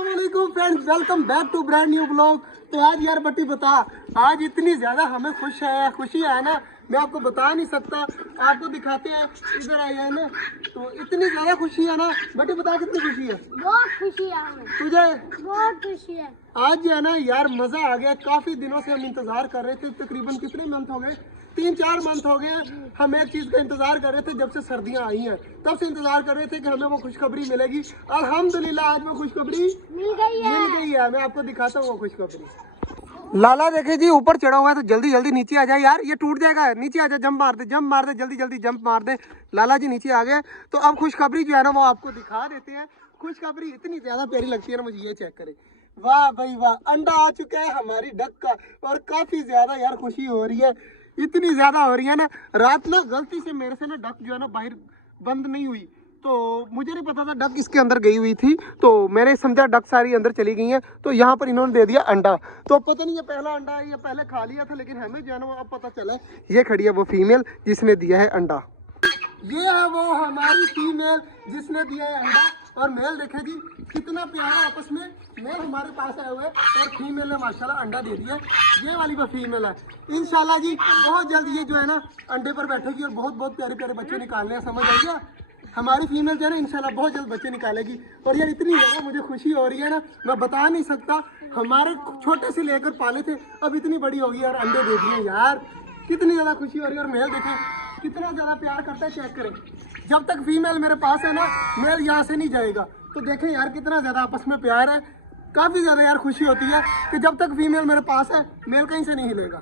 अस्सलाम वालेकुम friends, welcome back to brand new blog. तो आज यार बट्टी बता, आज इतनी ज़्यादा हमें खुशी है ना, मैं आपको बता नहीं सकता। आपको दिखाते हैं, इधर आए हैं ना, तो इतनी ज़्यादा खुशी है ना। बट्टी बता कितनी खुशी है? बहुत खुशी है हमें, तुझे? बहुत खुशी है। आज जो है ना यार मज़ा आ गया। काफ़ी दिनों से हम इंतज़ार कर रहे थे, तकरीबन कितने मंथ हो गए, 3-4 मंथ हो गए हम एक चीज़ का इंतज़ार कर रहे थे। जब से सर्दियाँ आई हैं तब से इंतज़ार कर रहे थे कि हमें वो खुशखबरी मिलेगी। अल्हम्दुलिल्लाह आज वो खुशखबरी मिल गई है। मैं आपको दिखाता हूँ वो खुशखबरी। लाला देखे जी ऊपर चढ़ा हुआ है, तो जल्दी जल्दी नीचे आ जाए यार, ये टूट जाएगा। नीचे आ जाए, जंप मार दे, जल्दी जल्दी जंप मार दे। लाला जी नीचे आ गए। तो अब खुशखबरी जो है ना वो आपको दिखा देते हैं। खुशखबरी इतनी ज़्यादा प्यारी लगती है ना मुझे, ये चेक करें। वाह भाई वाह, अंडा आ चुका है हमारी डक का, और काफ़ी ज़्यादा यार खुशी हो रही है। इतनी ज़्यादा हो रही है ना, रात ना गलती से मेरे से ना डक जो है ना बाहर बंद नहीं हुई, तो मुझे नहीं पता था डक इसके अंदर गई हुई थी, तो मैंने समझा डक सारी अंदर चली गई हैं। तो यहाँ पर इन्होंने दे दिया अंडा। तो पता नहीं ये पहला अंडा है या पहले खा लिया था, लेकिन हमें जो है ना वो अब पता चला ये खड़ी है वो फीमेल जिसने दिया है अंडा। ये है वो हमारी फीमेल जिसने दिया है अंडा। और मेल देखे जी कितना प्यारा, आपस में मेल हमारे पास आए हुए और फीमेल ने माशाल्लाह अंडा दे दिया। ये वाली वो फीमेल है। इंशाल्लाह जी बहुत जल्द ये जो है ना अंडे पर बैठेगी और बहुत बहुत प्यारे प्यारे बच्चे निकालने हैं, समझ आइए। हमारी फीमेल जो है ना इंशाल्लाह बहुत जल्द बच्चे निकालेगी। और यार इतनी ज़्यादा मुझे खुशी हो रही है ना, मैं बता नहीं सकता। हमारे छोटे से लेकर पाले थे, अब इतनी बड़ी होगी और अंडे दे दिए यार, कितनी ज़्यादा खुशी हो रही है। और मेल देखें कितना ज़्यादा प्यार करता है, चेक करें। जब तक फीमेल मेरे पास है ना, मेल यहाँ से नहीं जाएगा। तो देखें यार कितना ज़्यादा आपस में प्यार है। काफ़ी ज़्यादा यार खुशी होती है कि जब तक फीमेल मेरे पास है मेल कहीं से नहीं हिलेगा।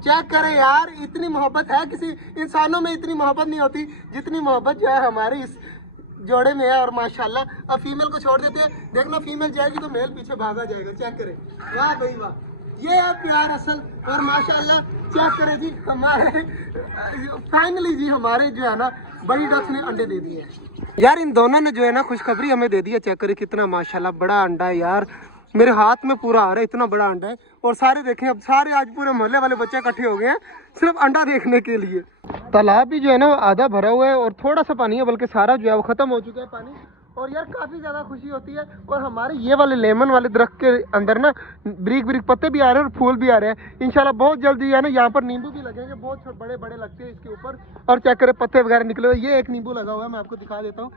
चेक करें यार, इतनी मोहब्बत है, किसी इंसानों में इतनी मोहब्बत नहीं होती जितनी मोहब्बत जो है हमारे इस जोड़े में है। और माशाल्लाह अब फीमेल को छोड़ देते हैं, देखना फीमेल जाएगी तो मेल पीछे भागा जाएगा। चेक करें, वाह भाई वाह, ये है प्यार असल। और माशाल्लाह चेक करें जी हमारे फाइनली जी हमारे जो है ना बड़ी डक्स ने अंडे दे दिए यार। इन दोनों ने जो है ना खुशखबरी हमें दे दी है। चेक करें कितना माशाल्लाह बड़ा अंडा है यार, मेरे हाथ में पूरा आ रहा है, इतना बड़ा अंडा है। और सारे देखें, अब सारे आज पूरे मोहल्ले वाले बच्चे इकट्ठे हो गए हैं सिर्फ अंडा देखने के लिए। तालाब भी जो है ना वो आधा भरा हुआ है और थोड़ा सा पानी है, बल्कि सारा जो है वो ख़त्म हो चुका है पानी। और यार काफ़ी ज़्यादा खुशी होती है। और हमारे ये वाले लेमन वाले दरख्त के अंदर ना ब्रीक ब्रीक पत्ते भी आ रहे हैं और फूल भी आ रहे हैं। इंशाल्लाह बहुत जल्दी है ना यहाँ पर नींबू भी लगेंगे, बहुत बड़े बड़े लगते हैं इसके ऊपर। और चेक करें पत्ते वगैरह निकले हुए, ये एक नींबू लगा हुआ है, मैं आपको दिखा देता हूँ।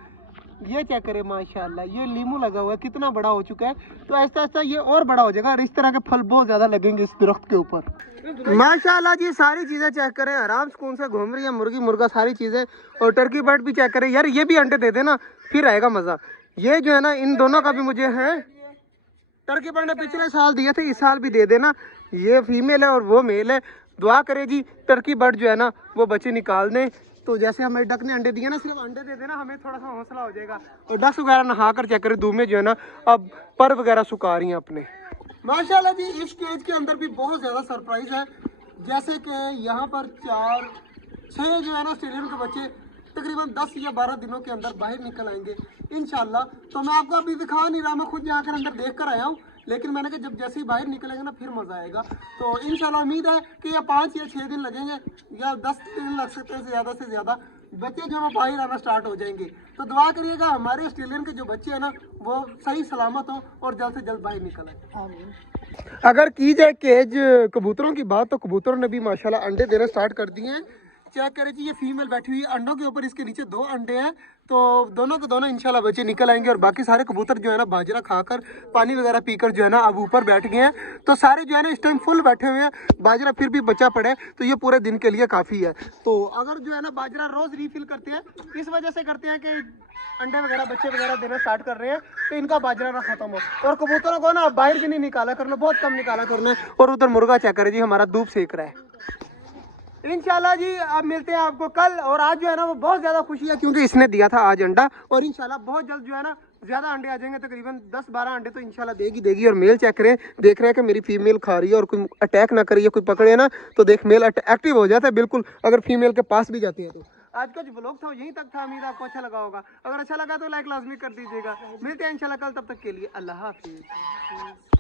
ये चेक करें माशाल्लाह, ये लीमू लगा हुआ है, कितना बड़ा हो चुका है। तो ऐसा ऐसा ये और बड़ा हो जाएगा और इस तरह के फल बहुत ज़्यादा लगेंगे इस दरख्त के ऊपर। माशाल्लाह जी सारी चीज़ें चेक करें, आराम सुकून से घूम रही है, मुर्गी मुर्गा सारी चीज़ें। और टर्की बर्ड भी चेक करें यार, ये भी अंडे दे देना फिर आएगा मज़ा। ये जो है ना इन दोनों का भी मुझे है, टर्की बर्ड ने पिछले साल दिए थे, इस साल भी दे देना। ये फीमेल है और वो मेल है। दुआ करे जी टर्की बर्ड जो है ना वो बच्चे निकाल दें। तो जैसे हमें डक ने अंडे दिए ना, सिर्फ अंडे दे देना, हमें थोड़ा सा हौसला हो जाएगा। और डक्स वगैरह नहा कर चेक करें, धूप में जो है ना अब पर वगैरह सुखा रही हैं अपने। माशाल्लाह जी इस केज के अंदर भी बहुत ज़्यादा सरप्राइज है। जैसे कि यहाँ पर 4-6 जो है ना ऑस्ट्रेलियन के बच्चे तकरीबन 10 या 12 दिनों के अंदर बाहर निकल आएंगे इंशाल्लाह। तो मैं आपको अभी दिखा नहीं रहा, मैं खुद जाकर अंदर देख कर आया हूँ, लेकिन मैंने कहा जब जैसे ही बाहर निकलेंगे ना फिर मज़ा आएगा। तो इंशाल्लाह उम्मीद है कि या 5 या 6 दिन लगेंगे या 10 दिन लग सकते हैं, ज़्यादा से ज़्यादा बच्चे जो है बाहर आना स्टार्ट हो जाएंगे। तो दुआ करिएगा हमारे ऑस्ट्रेलियन के जो बच्चे हैं ना वो सही सलामत हो और जल्द से जल्द बाहर निकल आए। अगर की जाए केज कबूतरों की बात, तो कबूतरों ने भी माशाल्लाह अंडे देना स्टार्ट कर दिए हैं। चेक करें जी, ये फीमेल बैठी हुई है अंडों के ऊपर, इसके नीचे 2 अंडे हैं। तो दोनों के दोनों इंशाल्लाह बच्चे निकल आएंगे। और बाकी सारे कबूतर जो है ना बाजरा खाकर पानी वगैरह पीकर जो है ना अब ऊपर बैठ गए हैं। तो सारे जो है ना इस टाइम फुल बैठे हुए हैं। बाजरा फिर भी बचा पड़े तो ये पूरे दिन के लिए काफ़ी है। तो अगर जो है ना बाजरा रोज़ रिफिल करते हैं, इस वजह से करते हैं कि अंडे वगैरह बच्चे वगैरह देना स्टार्ट कर रहे हैं, तो इनका बाजरा ना खत्म हो। और कबूतरों को ना बाहर भी नहीं निकाला करना, बहुत कम निकाला करना। और उधर मुर्गा चेक करे जी हमारा धूप सेक रहा है। इंशाल्लाह जी अब मिलते हैं आपको कल। और आज जो है ना वो बहुत ज़्यादा खुशी है क्योंकि इसने दिया था आज अंडा। और इंशाल्लाह बहुत जल्द जो है ना ज़्यादा अंडे आ जाएंगे, तकरीबन 10-12 अंडे तो इंशाल्लाह देगी। और मेल चेक करें, देख रहे हैं कि मेरी फीमेल खा रही है और कोई अटैक ना करिए, कोई पकड़े ना तो देख मेल एक्टिव हो जाता है बिल्कुल, अगर फीमेल के पास भी जाती है तो। आज का जो ब्लॉग था यहीं तक था, उम्मीद आपको अच्छा लगा होगा। अगर अच्छा लगा तो लाइक लाजमी कर दीजिएगा। मिलते हैं इंशाल्लाह कल, तब तक के लिए अल्लाह हाफिज़।